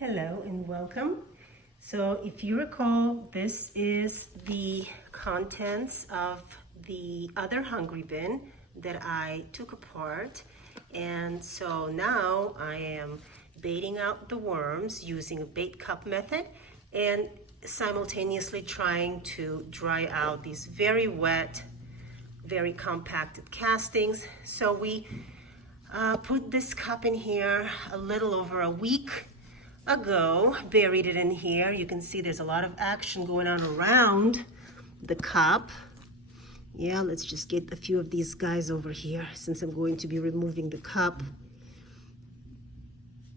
Hello and welcome. So if you recall, this is the contents of the other hungry bin that I took apart. And so now I am baiting out the worms using a bait cup method and simultaneously trying to dry out these very wet, very compacted castings. So we put this cup in here a little over a week ago, buried it in here. You can see there's a lot of action going on around the cup. Yeah, let's just get a few of these guys over here since I'm going to be removing the cup.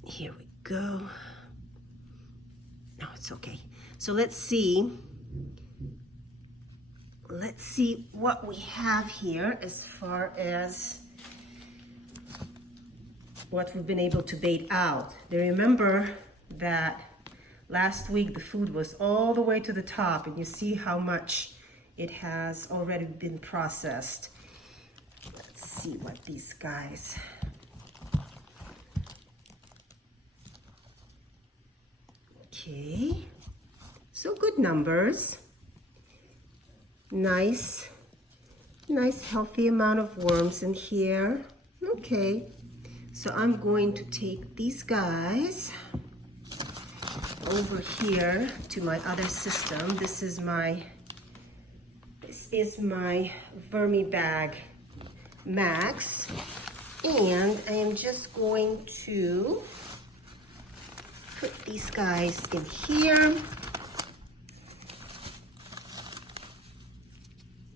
Here we go. No, it's okay. So let's see what we have here as far as what we've been able to bait out. Now remember that last week the food was all the way to the top, and you see how much it has already been processed. Let's see what these guys. Okay, so good numbers. Nice healthy amount of worms in here. Okay, so I'm going to take these guys over here to my other system. This is my Vermibag Max, and I am just going to put these guys in here,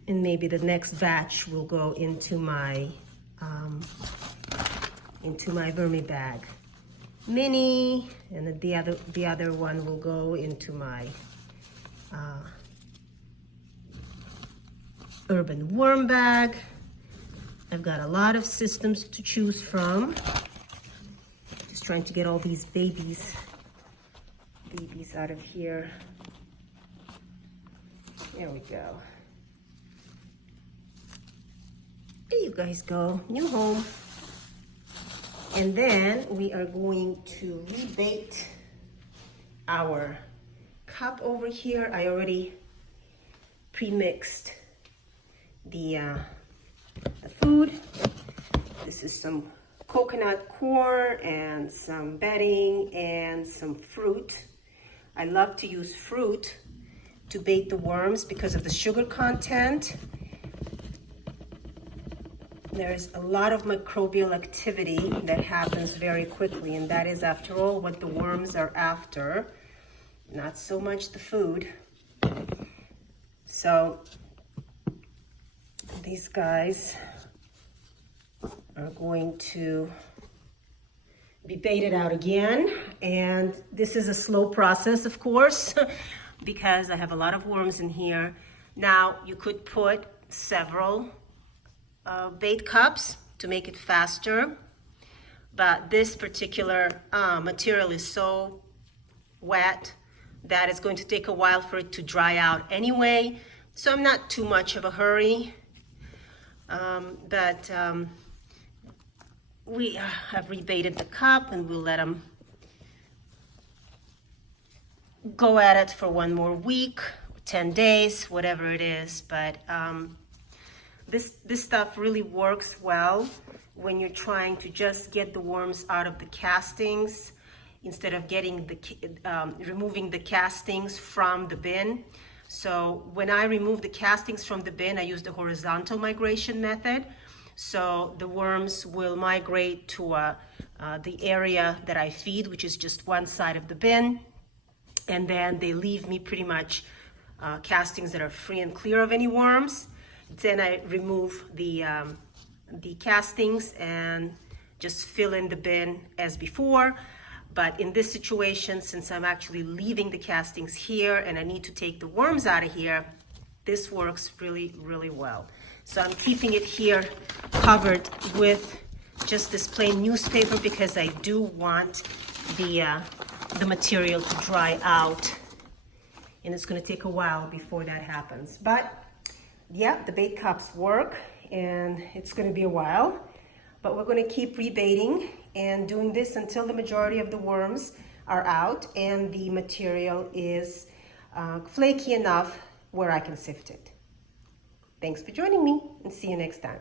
and maybe the next batch will go into my Vermibag Mini, and the other one will go into my Urban Worm Bag. I've got a lot of systems to choose from. Just trying to get all these babies out of here. There we go. There you guys go, new home. And then we are going to rebait our cup over here. I already pre-mixed the food. This is some coconut corn and some bedding and some fruit. I love to use fruit to bait the worms because of the sugar content. There's a lot of microbial activity that happens very quickly, and that is, after all, what the worms are after, not so much the food. So these guys are going to be baited out again, and this is a slow process, of course, because I have a lot of worms in here. Now, you could put several bait cups to make it faster, but this particular material is so wet that it's going to take a while for it to dry out anyway, so I'm not too much of a hurry. We have rebaited the cup, and we'll let them go at it for one more week, 10 days, whatever it is. But this stuff really works well when you're trying to just get the worms out of the castings instead of removing the castings from the bin. So when I remove the castings from the bin, I use the horizontal migration method. So the worms will migrate to the area that I feed, which is just one side of the bin, and then they leave me pretty much castings that are free and clear of any worms. Then I remove the castings and just fill in the bin as before. But in this situation, since I'm actually leaving the castings here and I need to take the worms out of here, this works really, really well. So I'm keeping it here covered with just this plain newspaper because I do want the material to dry out, and it's going to take a while before that happens. But yeah, the bait cups work, and it's going to be a while, but we're going to keep rebaiting and doing this until the majority of the worms are out and the material is flaky enough where I can sift it. Thanks for joining me and see you next time.